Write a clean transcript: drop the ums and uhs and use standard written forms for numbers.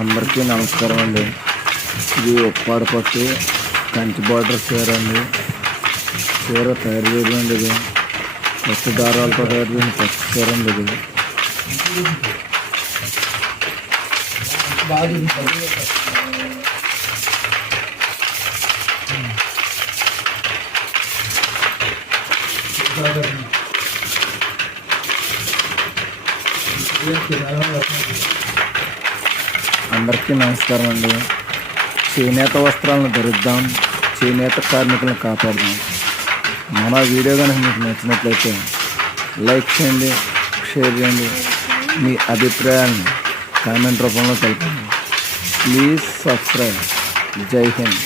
అందరికీ నమస్కారం అండి. ఇది ఉప్పాడ పట్టు కంచి బార్డర్ చీర అండి. చీర తయారు చేయడం ఇది పట్టు దారాలతో తయారు చేసిన పట్టు చీర అండి. ఇది అందరికీ నమస్కారం అండి. చేనేత వస్త్రాలను ధరిద్దాం, చేనేత కార్మికులను కాపాడదాం. మన వీడియో కనుక మీకు నచ్చినట్లయితే లైక్ చేయండి, షేర్ చేయండి, మీ అభిప్రాయాన్ని కామెంట్ రూపంలో తెలపండి. Please subscribe. జై హింద్.